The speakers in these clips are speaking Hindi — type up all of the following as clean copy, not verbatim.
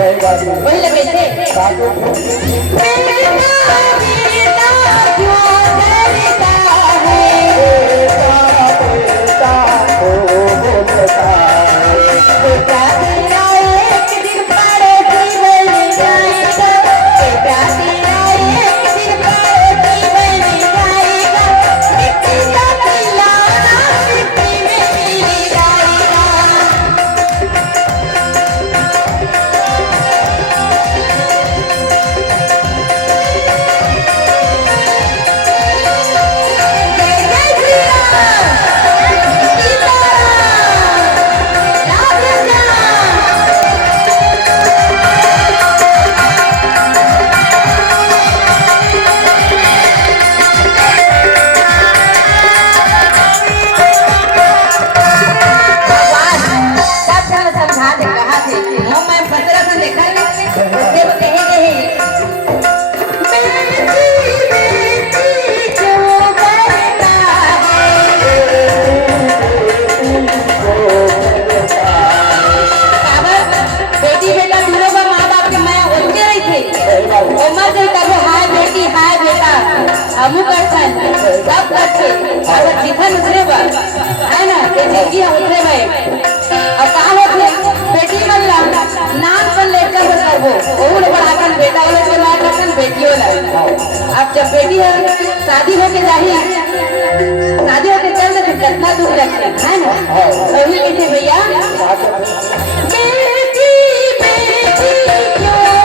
वही लगे थे हमू करथन सब करथे अगर जिथन उतरे बा है ना ते जिंदगी उतरे बे अब का होथे बेटी मन ला नाम पर लेकर बसबो ओहु ले बड़ाकन बेटा वाले के मार रखन बेटियों ला अब जब बेटी शादी होके जाही शादी होके चल तो कितना दुख रखे है ना सही बेटे भैया बेटी बेटी क्यों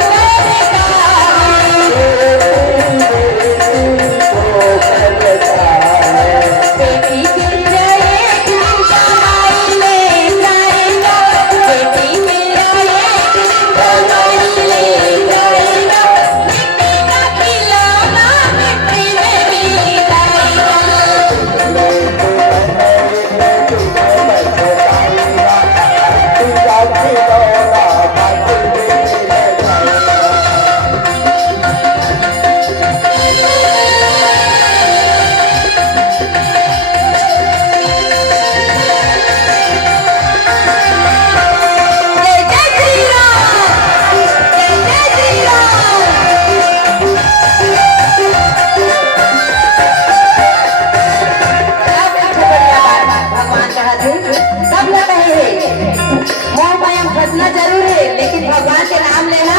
जरूर है लेकिन भगवान के नाम लेना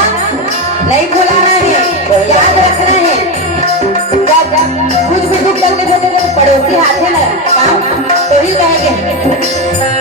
नहीं भुलाना है याद रखना है जब कुछ भी दुख लगने पड़ोसी हाथ है ना काम तो ही कहेंगे